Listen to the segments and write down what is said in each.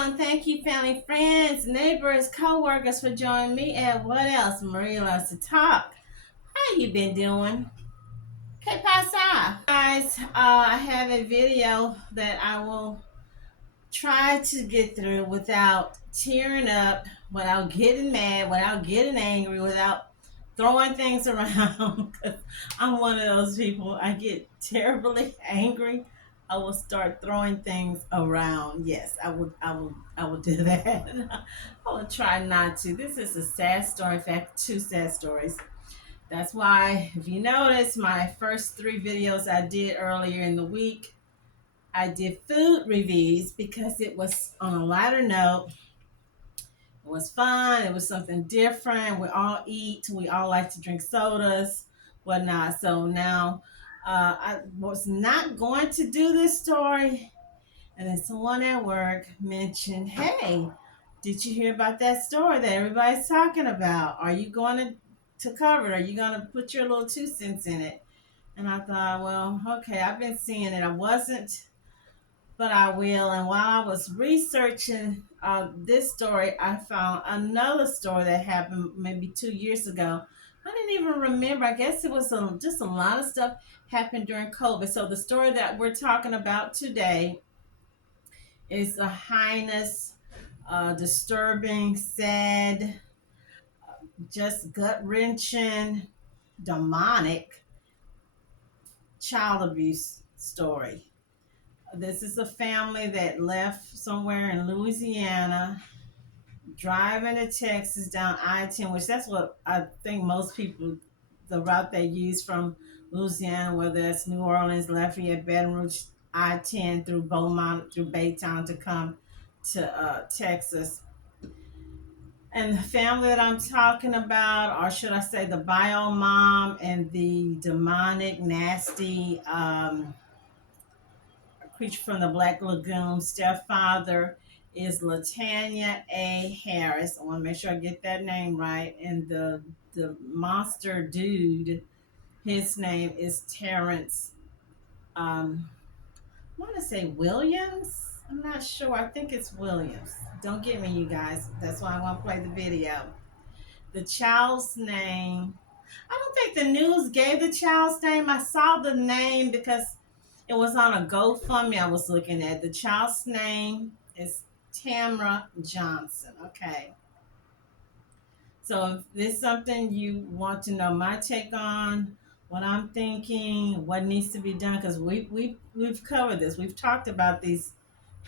Welcome. Thank you, family, friends, neighbors, co-workers for joining me at What Else? Maria Loves to Talk. How you been doing? Okay, pasa. Guys, I have a video that I will try to get through without tearing up, without getting mad, without getting angry, without throwing things around. Cause I'm one of those people. I get terribly angry. I will start throwing things around. Yes, I would. I would do that. I will try not to. This is a sad story. In fact, two sad stories. That's why, if you notice, my first three videos I did earlier in the week, I did food reviews because it was on a lighter note. It was fun. It was something different. We all eat. We all like to drink sodas, whatnot. So now I was not going to do this story. And then someone at work mentioned, hey, did you hear about that story that everybody's talking about? Are you going to cover it? Are you going to put your little 2 cents in it? And I thought, well, okay, I've been seeing it. I wasn't, but I will. And while I was researching this story, I found another story that happened maybe 2 years ago. I didn't even remember. I guess it was just a lot of stuff happened during COVID. So the story that we're talking about today is a heinous, disturbing, sad, just gut wrenching, demonic child abuse story. This is a family that left somewhere in Louisiana, driving to Texas down I-10, which that's what I think most people, the route they use from Louisiana, whether it's New Orleans, Lafayette, Baton Rouge, I-10 through Beaumont, through Baytown to come to Texas. And the family that I'm talking about, or should I say the bio mom and the demonic, nasty creature from the Black Lagoon stepfather, is LaTonya Harris. I want to make sure I get that name right. And the monster dude, his name is Terrence. I want to say Williams. I'm not sure. I think it's Williams. Don't get me, you guys. That's why I want to play the video. The child's name. I don't think the news gave the child's name. I saw the name because it was on a GoFundMe I was looking at. The child's name is Tamyra Johnson. Okay. So if there's something you want to know my take on, what I'm thinking, what needs to be done, because we've covered this. We've talked about these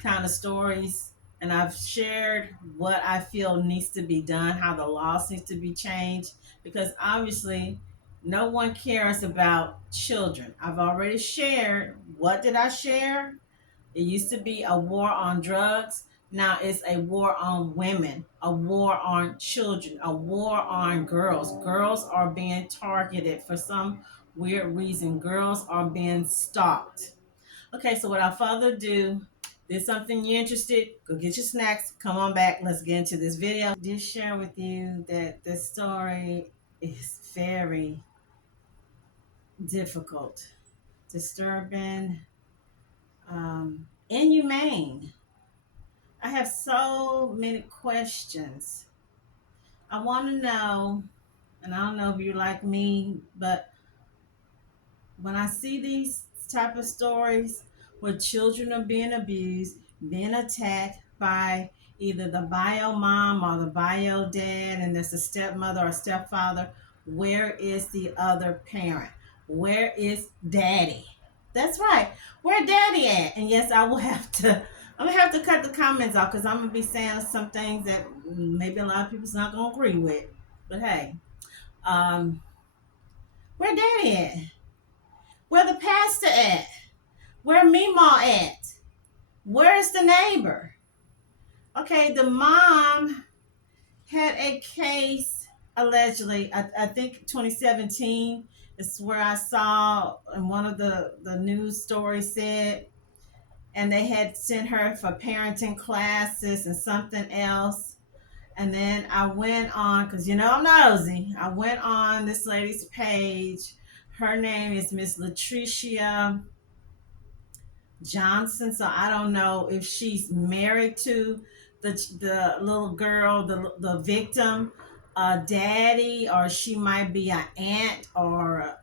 kind of stories, and I've shared what I feel needs to be done, how the laws needs to be changed, because obviously no one cares about children. I've already shared. What did I share? It used to be a war on drugs. Now it's a war on women, a war on children, a war on girls. Girls are being targeted for some weird reason. Girls are being stalked. Okay, so without further ado, there's something you're interested, go get your snacks, come on back, let's get into this video. Just share with you that this story is very difficult, disturbing, inhumane. I have so many questions. I want to know, and I don't know if you're like me, but when I see these type of stories where children are being abused, being attacked by either the bio mom or the bio dad, and there's a stepmother or stepfather, where is the other parent? Where is daddy? That's right. Where daddy at? And yes, I'm gonna have to cut the comments off because I'm gonna be saying some things that maybe a lot of people's not gonna agree with. But hey, um, where daddy at? Where the pastor at? Where Meemaw at? Where's the neighbor? Okay, the mom had a case allegedly, I think 2017 is where I saw in one of the news stories said, and they had sent her for parenting classes and something else. And then I went on, because I'm nosy, I went on this lady's page. Her name is Miss LaTonya Johnson. So I don't know if she's married to the little girl, the victim, daddy, or she might be an aunt or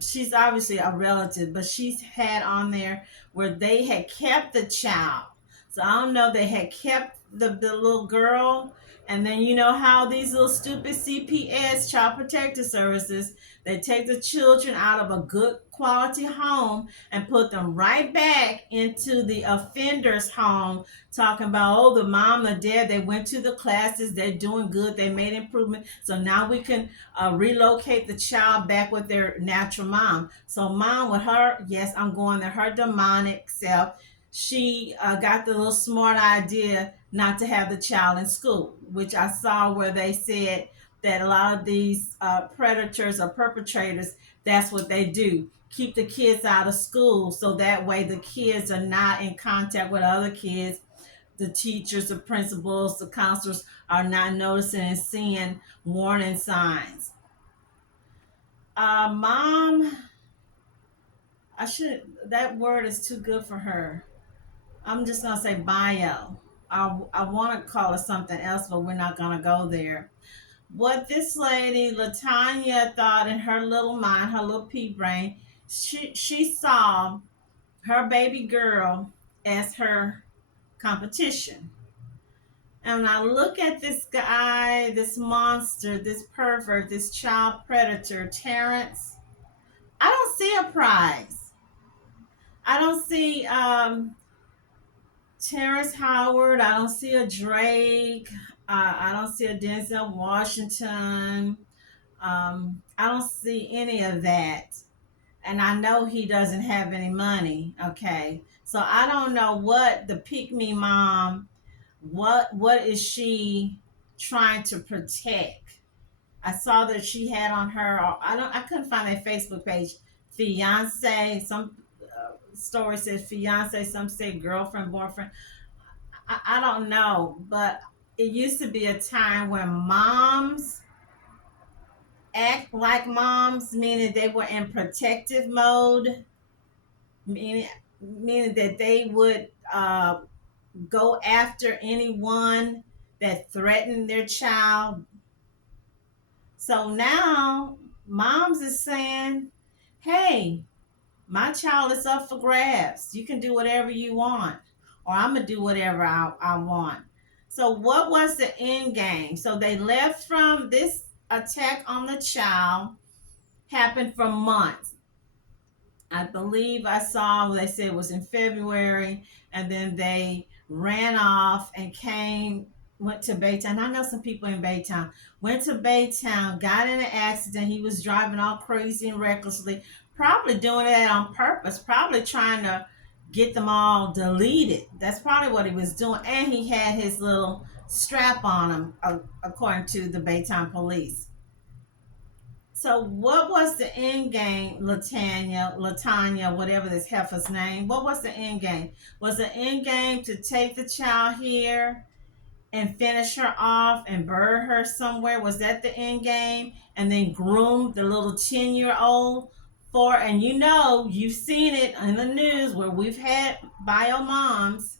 she's obviously a relative, but she's had on there where they had kept the child. So I don't know, they had kept the little girl, and then you know how these little stupid CPS, child protective services, they take the children out of a good quality home and put them right back into the offender's home, talking about, oh, the mom, the dad, they went to the classes, they're doing good, they made improvement, so now we can relocate the child back with their natural mom. So mom, with her, yes, I'm going there, her demonic self, she got the little smart idea not to have the child in school, which I saw where they said that a lot of these predators or perpetrators, that's what they do. Keep the kids out of school so that way the kids are not in contact with other kids. The teachers, the principals, the counselors are not noticing and seeing warning signs. Mom, I should, that word is too good for her. I'm just gonna say bio. I want to call it something else, but we're not gonna go there. What this lady LaTonya thought in her little mind, her little pea brain, she saw her baby girl as her competition. And when I look at this guy, this monster, this pervert, this child predator, Terrence, I don't see a prize. I don't see Terrence Howard. I don't see a Drake. I don't see a Denzel Washington. I don't see any of that. And I know he doesn't have any money. Okay. So I don't know what the pick me mom, what is she trying to protect? I saw that she had on her, I couldn't find that Facebook page, fiance, some story says fiance, some say girlfriend, boyfriend. I don't know, but it used to be a time when moms act like moms, meaning they were in protective mode, meaning meaning that they would go after anyone that threatened their child. So now moms is saying, hey, my child is up for grabs. You can do whatever you want, or I'm going to do whatever I want. So, what was the end game? So, they left from this attack on the child, happened for months. I believe I saw they said it was in February, and then they ran off and went to Baytown. I know some people in Baytown. Went to Baytown, got in an accident. He was driving all crazy and recklessly, probably doing that on purpose, probably trying to get them all deleted. That's probably what he was doing. And he had his little strap on him, according to the Baytown police. So what was the end game, LaTonya, whatever this heifer's name? What was the end game? Was the end game to take the child here and finish her off and bury her somewhere? Was that the end game? And then groom the little 10-year-old for, and you know, you've seen it in the news where we've had bio moms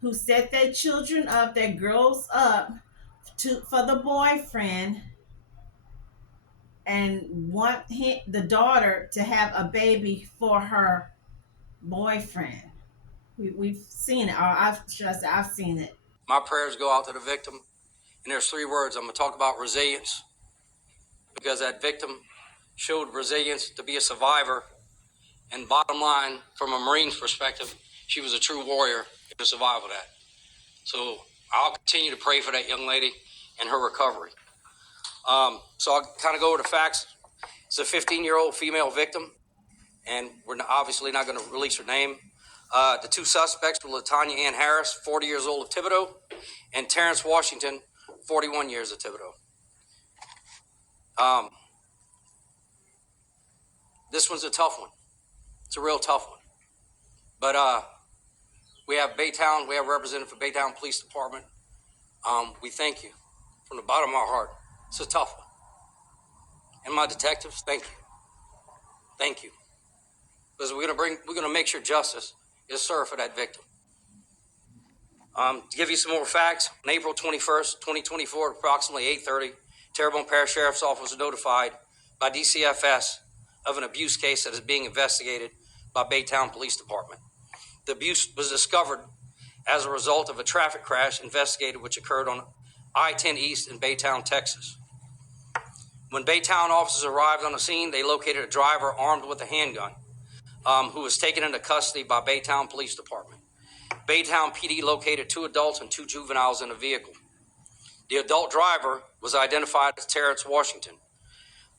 who set their children up, their girls up for the boyfriend, and want the daughter to have a baby for her boyfriend. We've seen it, or I've seen it. My prayers go out to the victim, and there's 3 words. I'm going to talk about resilience, because that victim showed resilience to be a survivor, and bottom line, from a Marine's perspective, she was a true warrior to survive that. So I'll continue to pray for that young lady and her recovery. So I'll kind of go over the facts. It's a 15-year-old female victim, and we're obviously not going to release her name. The 2 suspects were LaTonya Harris, 40 years old of Thibodaux, and Terrence Washington, 41 years of Thibodaux. This one's a tough one. It's a real tough one. But we have Baytown. We have a representative for Baytown Police Department. We thank you from the bottom of our heart. It's a tough one. And my detectives, thank you. Thank you. because we're gonna make sure justice is served for that victim. To give you some more facts, on April 21st, 2024, at approximately 8:30, Terrebonne Parish Sheriff's Office was notified by DCFS of an abuse case that is being investigated by Baytown Police Department. The abuse was discovered as a result of a traffic crash investigated which occurred on I-10 East in Baytown, Texas. When Baytown officers arrived on the scene, they located a driver armed with a handgun who was taken into custody by Baytown Police Department. Baytown PD located 2 adults and 2 juveniles in a vehicle. The adult driver was identified as Terrence Washington.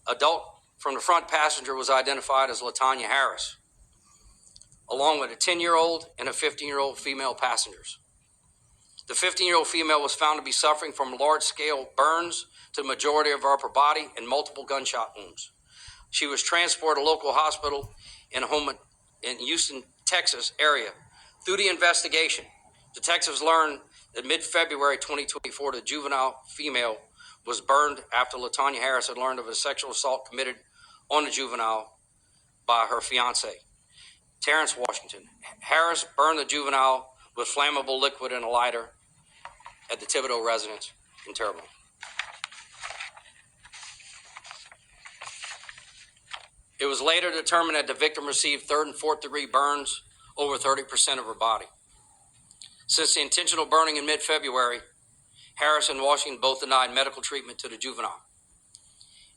Adult from the front passenger was identified as LaTonya Harris, along with a 10-year-old and a 15-year-old female passengers. The 15-year-old female was found to be suffering from large-scale burns to the majority of her upper body and multiple gunshot wounds. She was transported to a local hospital in a home in Houston, Texas area. Through the investigation, detectives learned that mid-February 2024, the juvenile female was burned after LaTonya Harris had learned of a sexual assault committed on the juvenile by her fiance, Terrence Washington. Harris burned the juvenile with flammable liquid in a lighter at the Thibodaux residence in Terrebonne. It was later determined that the victim received 3rd and 4th degree burns over 30% of her body. Since the intentional burning in mid-February, Harris and Washington both denied medical treatment to the juvenile.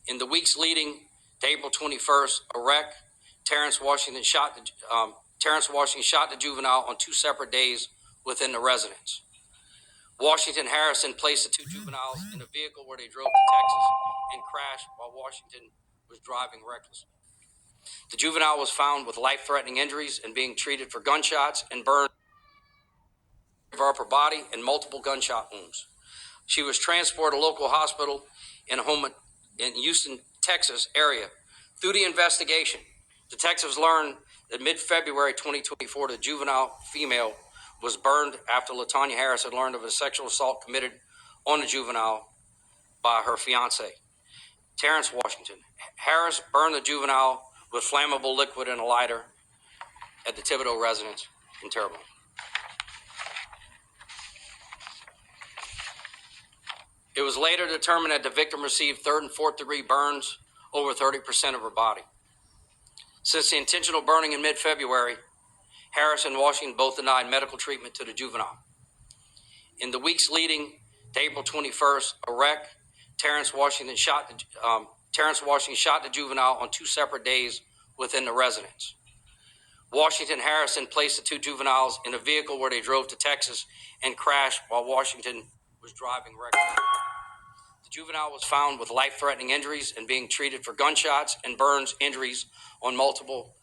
In the weeks leading to April 21st, a wreck, Terrence Washington shot the juvenile on 2 separate days within the residence. Washington and Harrison placed the 2 juveniles in a vehicle where they drove to Texas and crashed while Washington was driving recklessly. The juvenile was found with life-threatening injuries and being treated for gunshots and burns of her upper body and multiple gunshot wounds. She was transported to a local hospital in a home in Houston, Texas area. Through the investigation, detectives learned that mid-February 2024, the juvenile female was burned after LaTonya Harris had learned of a sexual assault committed on the juvenile by her fiance, Terrence Washington. Harris burned the juvenile with flammable liquid in a lighter at the Thibodaux residence in Terrebonne. It was later determined that the victim received 3rd and 4th degree burns over 30% of her body. Since the intentional burning in mid-February, Harris and Washington both denied medical treatment to the juvenile. In the weeks leading to April 21st, a wreck, Terrence Washington shot the juvenile on 2 separate days within the residence. Washington and Harrison placed the 2 juveniles in a vehicle where they drove to Texas and crashed while Washington was driving recklessly. The juvenile was found with life-threatening injuries and being treated for gunshots and burns injuries by multiple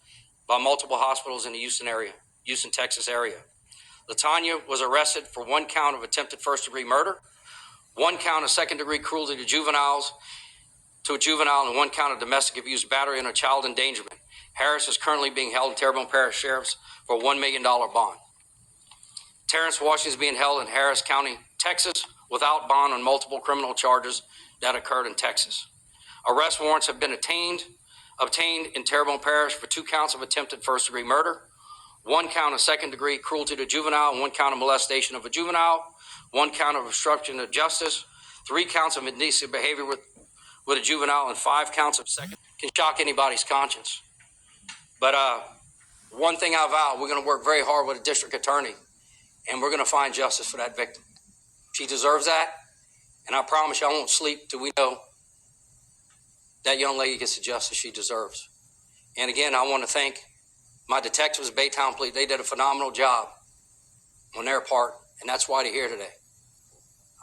hospitals in the Houston, Texas area. LaTonya was arrested for 1 count of attempted 1st-degree murder, 1 count of 2nd-degree cruelty to a juvenile, and 1 count of domestic abuse, battery, and a child endangerment. Harris is currently being held in Terrebonne Parish Sheriff's for a $1 million bond. Terrence Washington is being held in Harris County, Texas, without bond on multiple criminal charges that occurred in Texas. Arrest warrants have been obtained in Terrebonne Parish for 2 counts of attempted 1st-degree murder, 1 count of 2nd-degree cruelty to a juvenile, and 1 count of molestation of a juvenile, 1 count of obstruction of justice, 3 counts of indecent behavior with a juvenile, and 5 counts of second. Can shock anybody's conscience. But one thing I vow, we're going to work very hard with the district attorney, and we're going to find justice for that victim. She deserves that, and I promise you I won't sleep till we know that young lady gets the justice she deserves. And again, I want to thank my detectives, Baytown Police. They did a phenomenal job on their part, and that's why they're here today.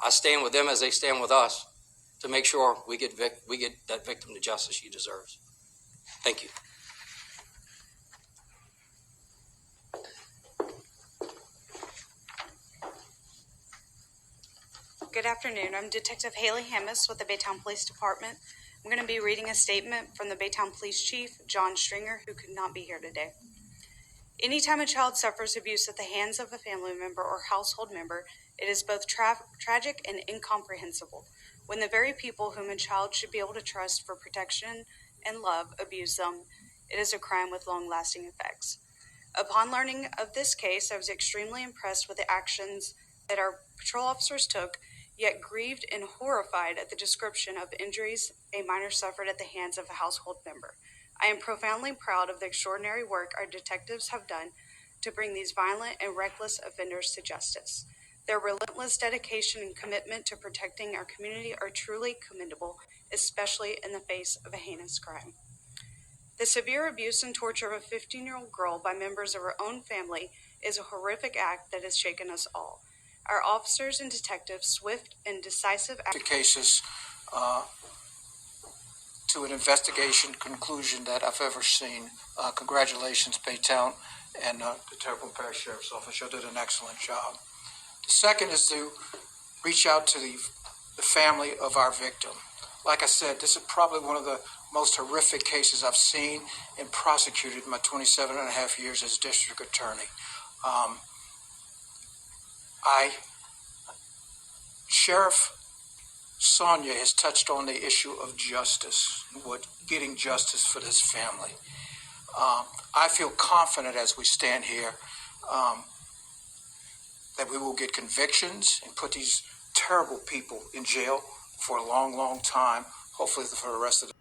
I stand with them as they stand with us to make sure we get that victim the justice she deserves. Thank you. Good afternoon. I'm Detective Haley Hammis with the Baytown Police Department. I'm going to be reading a statement from the Baytown Police Chief, John Stringer, who could not be here today. Anytime a child suffers abuse at the hands of a family member or household member, it is both tragic and incomprehensible when the very people whom a child should be able to trust for protection and love abuse them. It is a crime with long-lasting effects. Upon learning of this case, I was extremely impressed with the actions that our patrol officers took, yet grieved and horrified at the description of injuries a minor suffered at the hands of a household member. I am profoundly proud of the extraordinary work our detectives have done to bring these violent and reckless offenders to justice. Their relentless dedication and commitment to protecting our community are truly commendable, especially in the face of a heinous crime. The severe abuse and torture of a 15-year-old girl by members of her own family is a horrific act that has shaken us all. Our officers and detectives' swift and decisive cases to an investigation conclusion that I've ever seen. Congratulations, Baytown, and the Terrebonne Parish Sheriff's Office. You did an excellent job. The second is to reach out to the family of our victim. Like I said, this is probably one of the most horrific cases I've seen and prosecuted in my 27 and a half years as district attorney. Sheriff Sonia has touched on the issue of justice, getting justice for this family. I feel confident as we stand here that we will get convictions and put these terrible people in jail for a long, long time, hopefully for the rest of the.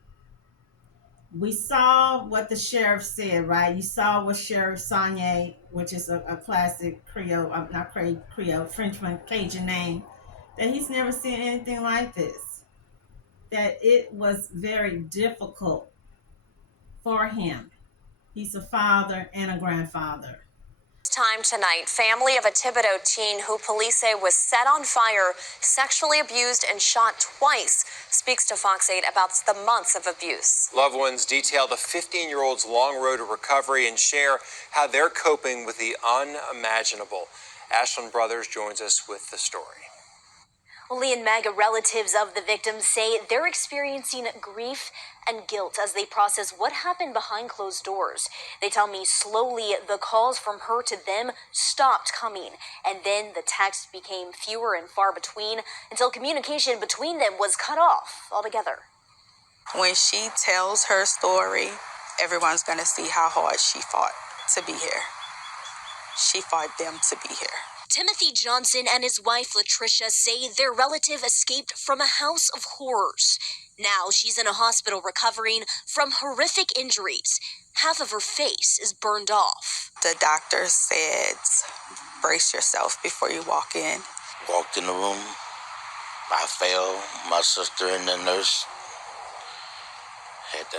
We saw what the sheriff said, right? You saw what Sheriff Sonia, which is a classic Creole, not Creole, Frenchman, Cajun name, that he's never seen anything like this. That it was very difficult for him. He's a father and a grandfather. Time tonight, family of a Thibodaux teen who police say was set on fire, sexually abused, and shot twice speaks to Fox 8 about the months of abuse. Loved ones detail the 15-year-old's long road to recovery and share how they're coping with the unimaginable. Ashland Brothers joins us with the story. Lee and Meg, relatives of the victims, say they're experiencing grief and guilt as they process what happened behind closed doors. They tell me slowly the calls from her to them stopped coming, and then the texts became fewer and far between until communication between them was cut off altogether. When she tells her story, everyone's going to see how hard she fought to be here. She fought them to be here. Timothy Johnson and his wife Latricia say their relative escaped from a house of horrors. Now she's in a hospital recovering from horrific injuries. Half of her face is burned off. The doctor said, brace yourself before you walk in. Walked in the room. I fell. My sister and the nurse had to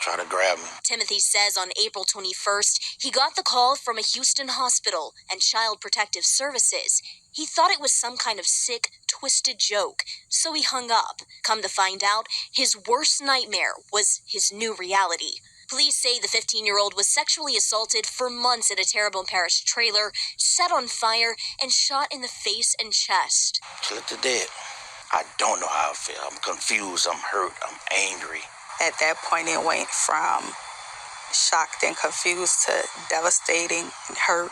try to grab me. Timothy says on April 21st, he got the call from a Houston hospital and Child Protective Services. He thought it was some kind of sick, twisted joke, so he hung up. Come to find out, his worst nightmare was his new reality. Police say the 15-year-old was sexually assaulted for months at a Terrebonne Parish trailer, set on fire, and shot in the face and chest. She looked dead. I don't know how I feel. I'm confused. I'm hurt. I'm angry. At that point, it went from shocked and confused to devastating and hurt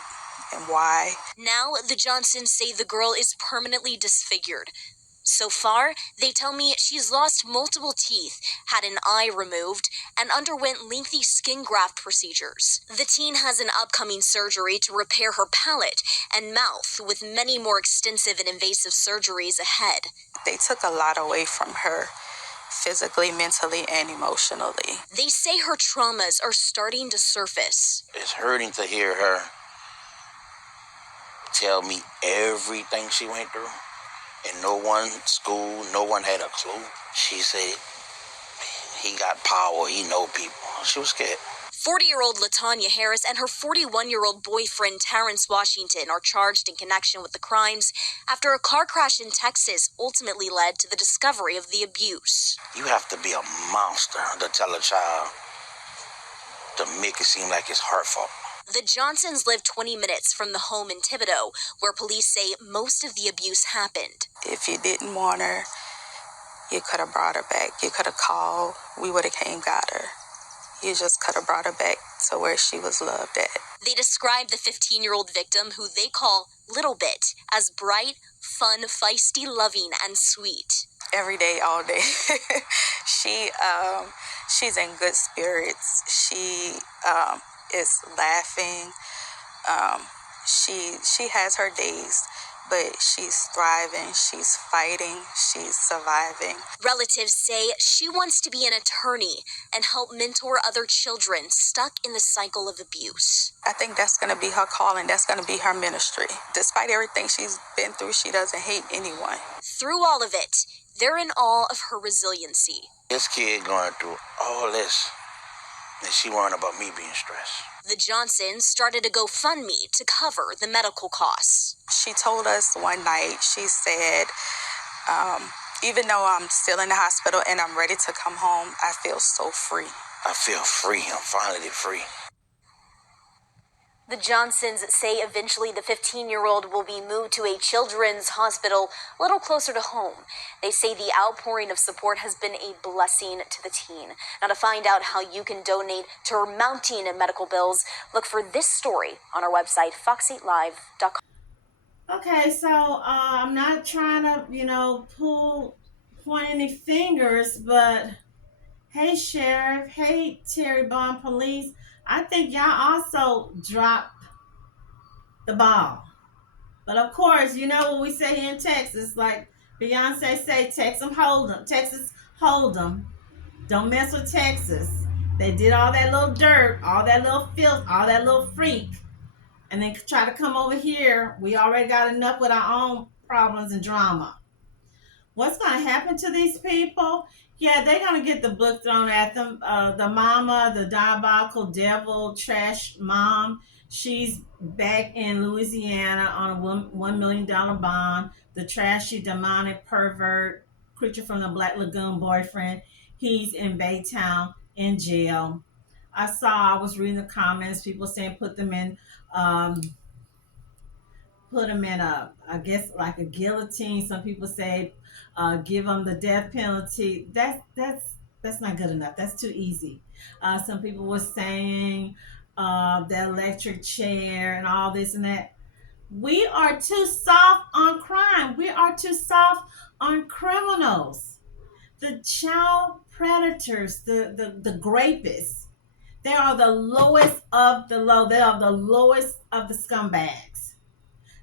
and why. Now, the Johnsons say the girl is permanently disfigured. So far, they tell me she's lost multiple teeth, had an eye removed, and underwent lengthy skin graft procedures. The teen has an upcoming surgery to repair her palate and mouth, with many more extensive and invasive surgeries ahead. They took a lot away from her, physically, mentally, and emotionally. They say her traumas are starting to surface. It's hurting to hear her tell me everything she went through. And no one had a clue. She said he got power, he know people. She was scared. 40-year-old LaTonya Harris and her 41-year-old boyfriend Terrence Washington are charged in connection with the crimes after a car crash in Texas ultimately led to the discovery of the abuse. You have to be a monster to tell a child to make it seem like it's her fault. The Johnsons live 20 minutes from the home in Thibodaux, where police say most of the abuse happened. If you didn't want her, you could have brought her back. You could have called. We would have came got her. You just could have brought her back to where she was loved at. They describe the 15-year-old victim, who they call Little Bit, as bright, fun, feisty, loving, and sweet. Every day, all day. she's in good spirits. She is laughing. She has her days, but she's thriving, she's fighting, she's surviving. Relatives say she wants to be an attorney and help mentor other children stuck in the cycle of abuse. I think that's going to be her calling. That's going to be her ministry. Despite everything she's been through, she doesn't hate anyone. Through all of it, they're in awe of her resiliency. This kid going through all this, and she worrying about me being stressed. The Johnsons started a GoFundMe to cover the medical costs. She told us one night, she said, even though I'm still in the hospital and I'm ready to come home, I feel so free. I feel free. I'm finally free. The Johnsons say eventually the 15-year-old will be moved to a children's hospital a little closer to home. They say the outpouring of support has been a blessing to the teen. Now, to find out how you can donate to her mounting medical bills, look for this story on our website, fox8live.com. Okay, so I'm not trying to, point any fingers, but hey, Sheriff, hey, Terry Bond Police, I think y'all also dropped the ball. But of course, you know what we say here in Texas, like Beyonce say, Texas hold 'em, Texas hold 'em. Don't mess with Texas. They did all that little dirt, all that little filth, all that little freak, and then try to come over here. We already got enough with our own problems and drama. What's going to happen to these people? Yeah, they're going to get the book thrown at them. The mama, the diabolical devil, trash mom, she's back in Louisiana on a $1 million bond. The trashy, demonic, pervert, creature from the Black Lagoon boyfriend, he's in Baytown in jail. I was reading the comments, people saying put them in I guess like a guillotine. Some people say give them the death penalty. That's not good enough. That's too easy. Some people were saying the electric chair and all this and that. We are too soft on crime. We are too soft on criminals. The child predators, the rapists, they are the lowest of the low. They are the lowest of the scumbags.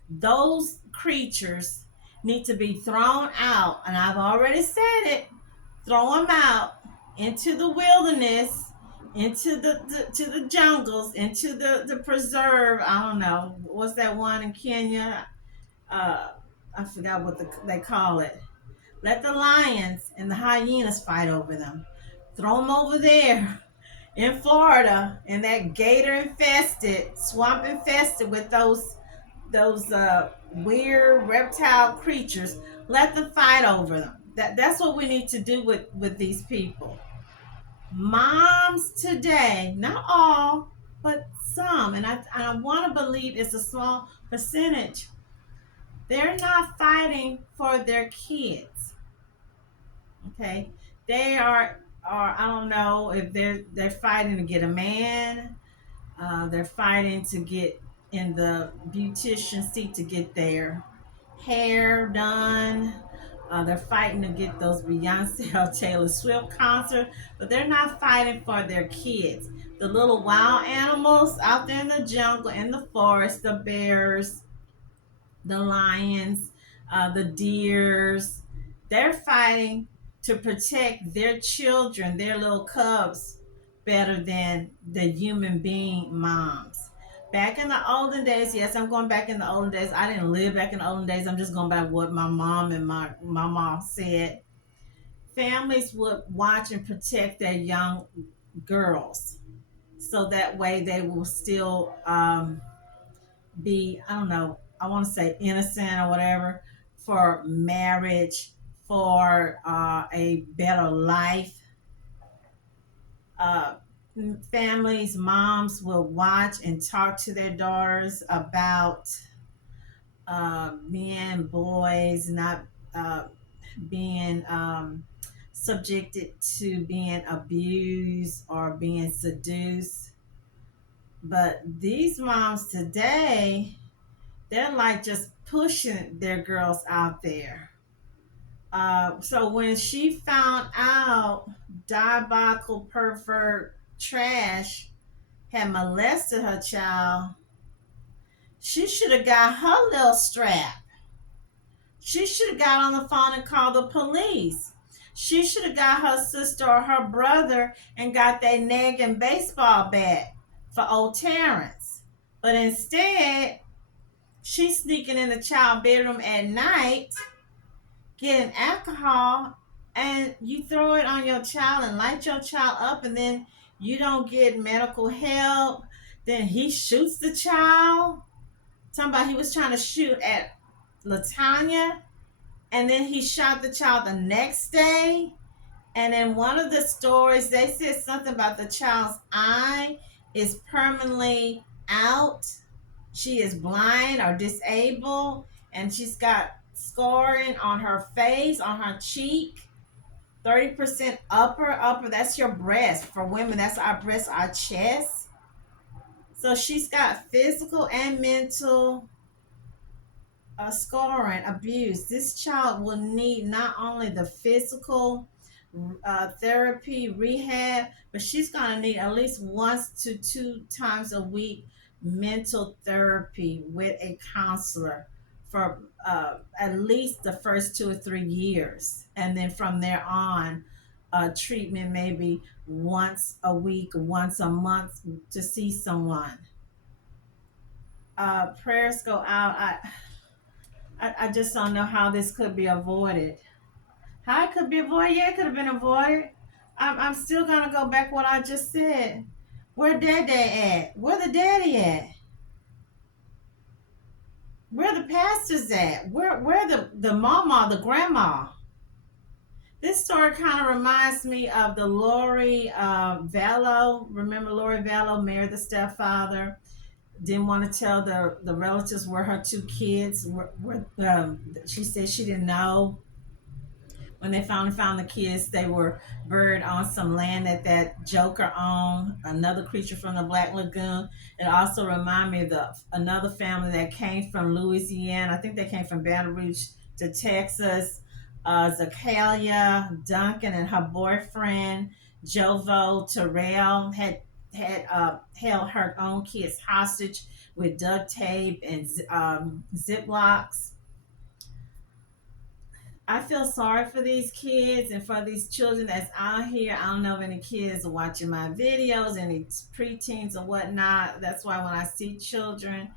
Those creatures need to be thrown out, and I've already said it. Throw them out into the wilderness, into the jungles, into the preserve. I don't know what's that one in Kenya. I forgot what they call it. Let the lions and the hyenas fight over them. Throw them over there in Florida, in that gator infested, swamp infested with those weird reptile creatures. Let them fight over them. That's what we need to do with these people. Moms today, not all, but some, and I want to believe it's a small percentage, they're not fighting for their kids. Okay, they are I don't know if they're fighting to get a man. They're fighting to get in the beautician seat to get their hair done. They're fighting to get those Beyonce or Taylor Swift concerts, but they're not fighting for their kids. The little wild animals out there in the jungle, in the forest, the bears, the lions, the deers, they're fighting to protect their children, their little cubs, better than the human being moms. Back in the olden days, yes, I'm going back in the olden days. I didn't live back in the olden days. I'm just going by what my mom and my mom said. Families would watch and protect their young girls, so that way they will still be, I don't know, I want to say innocent or whatever, for marriage, for a better life. Families, moms will watch and talk to their daughters about men, boys, not being subjected to being abused or being seduced. But these moms today, they're like just pushing their girls out there. So when she found out diabolical pervert trash had molested her child, she should have got her little strap. She should have got on the phone and called the police. She should have got her sister or her brother and got that nagging baseball bat for old Terrence. But instead, she's sneaking in the child bedroom at night, getting alcohol, and you throw it on your child and light your child up, and then you don't get medical help. Then he shoots the child. Somebody, he was trying to shoot at LaTonya, and then he shot the child the next day. And in one of the stories, they said something about the child's eye is permanently out. She is blind or disabled, and she's got scarring on her face, on her cheek. 30% upper, that's your breast. For women, that's our breast, our chest. So she's got physical and mental scarring, abuse. This child will need not only the physical therapy, rehab, but she's going to need at least 1 to 2 times a week mental therapy with a counselor for at least the first 2 or 3 years. And then from there on, treatment maybe once a week, once a month to see someone. Prayers go out. I just don't know how this could be avoided. How it could be avoided? Yeah, it could have been avoided. I'm still gonna go back what I just said. Where Daddy at? Where the daddy at? Where the pastors at? Where the mama, the grandma? This story kind of reminds me of the Lori Vallow. Remember Lori Vallow married the stepfather? Didn't want to tell the relatives where her 2 kids were. She said she didn't know. When they found the kids, they were buried on some land that Joker owned, another creature from the Black Lagoon. It also reminded me of another family that came from Louisiana. I think they came from Baton Rouge to Texas. Zakalia Duncan and her boyfriend, Jovo Terrell, had held her own kids hostage with duct tape and Ziplocs. I feel sorry for these kids and for these children that's out here. I don't know if any kids are watching my videos, any preteens or whatnot. That's why when I see children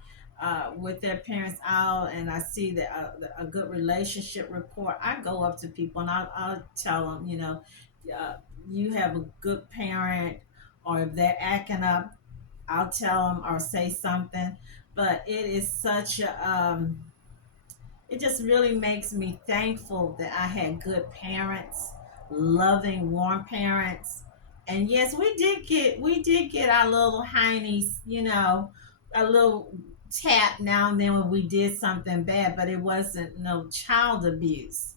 with their parents out and I see a good relationship report, I go up to people and I'll tell them, you have a good parent, or if they're acting up, I'll tell them or say something. But it is such a it just really makes me thankful that I had good parents, loving, warm parents. And yes, we did get our little heinies, a little tap now and then when we did something bad, but it wasn't no child abuse.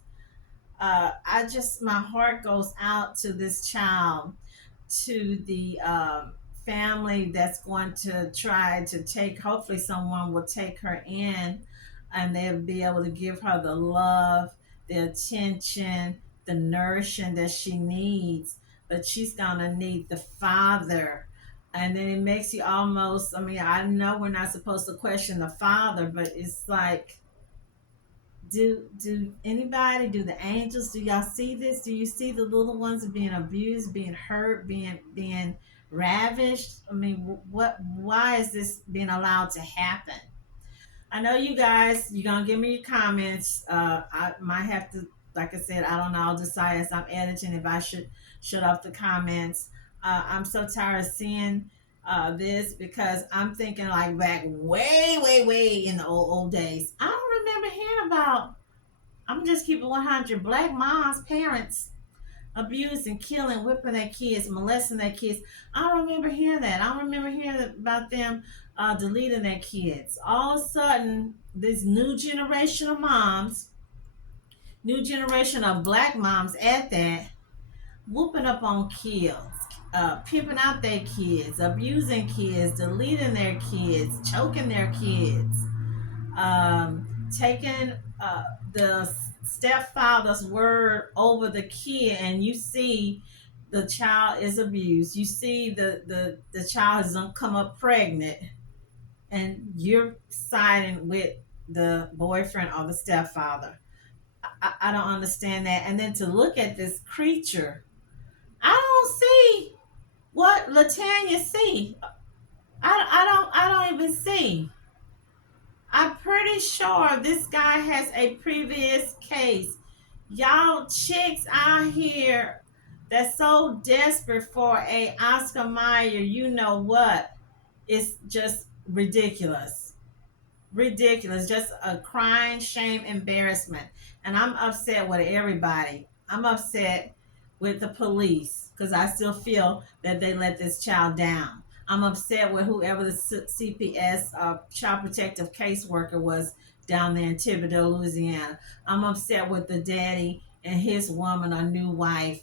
My heart goes out to this child, to the family that's going to try to hopefully someone will take her in and they'll be able to give her the love, the attention, the nourishing that she needs. But she's going to need the father. And then it makes you almost, I know we're not supposed to question the father, but it's like, do anybody, do the angels, do y'all see this? Do you see the little ones being abused, being hurt, being ravished? Why is this being allowed to happen? I know you guys, you're going to give me your comments. I might have to, like I said, I don't know. I'll decide as I'm editing if I should shut off the comments. I'm so tired of seeing this because I'm thinking like back way in the old days. I don't remember hearing about, I'm just keeping 100, black moms, parents abusing, killing, whipping their kids, molesting their kids. I don't remember hearing that. I don't remember hearing about them deleting their kids. All of a sudden, this new generation of moms, new generation of black moms at that, whooping up on kids, pimping out their kids, abusing kids, deleting their kids, choking their kids, taking the stepfather's word over the kid, and you see the child is abused. You see the child has come up pregnant, and you're siding with the boyfriend or the stepfather. I don't understand that. And then to look at this creature, I don't see what LaTonya see. I don't even see. I'm pretty sure this guy has a previous case. Y'all chicks out here that's so desperate for a Oscar Mayer, you know what? It's just ridiculous. Ridiculous. Just a crying shame, embarrassment. And I'm upset with everybody. I'm upset with the police because I still feel that they let this child down. I'm upset with whoever the CPS, child protective caseworker, was down there in Thibodaux, Louisiana. I'm upset with the daddy and his woman or new wife,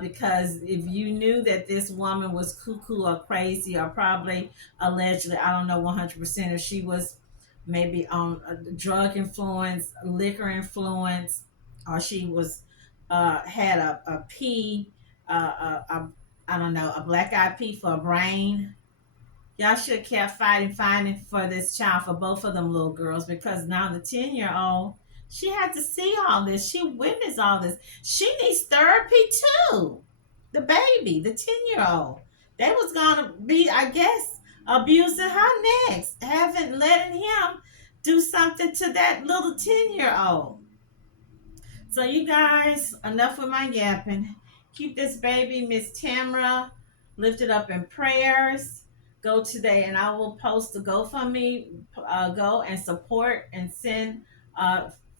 because if you knew that this woman was cuckoo or crazy, or probably allegedly, I don't know 100% if she was maybe on drug influence, liquor influence, or she was had a P, I don't know, a black eyed pea for a brain. Y'all should have kept fighting for this child, for both of them little girls, because now the 10-year-old, she had to see all this. She witnessed all this. She needs therapy too. The baby, the 10-year-old. They was going to be, I guess, abusing her next, letting him do something to that little 10-year-old. So you guys, enough with my yapping. Keep this baby, Miss Tamyra, lifted up in prayers. Go today, and I will post the GoFundMe. Go and support and send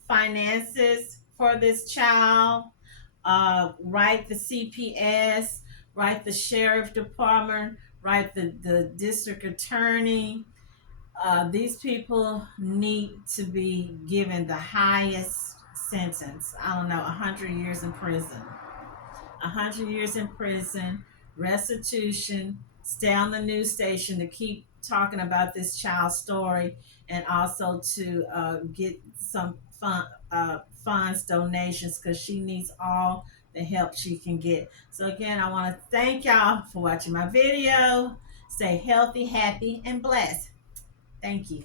finances for this child. Write the CPS, write the sheriff department, write the district attorney. These people need to be given the highest sentence. I don't know, 100 years in prison. 100 years in prison, restitution, stay on the news station to keep talking about this child's story, and also to get some funds, donations, because she needs all the help she can get. So again, I want to thank y'all for watching my video. Stay healthy, happy, and blessed. Thank you.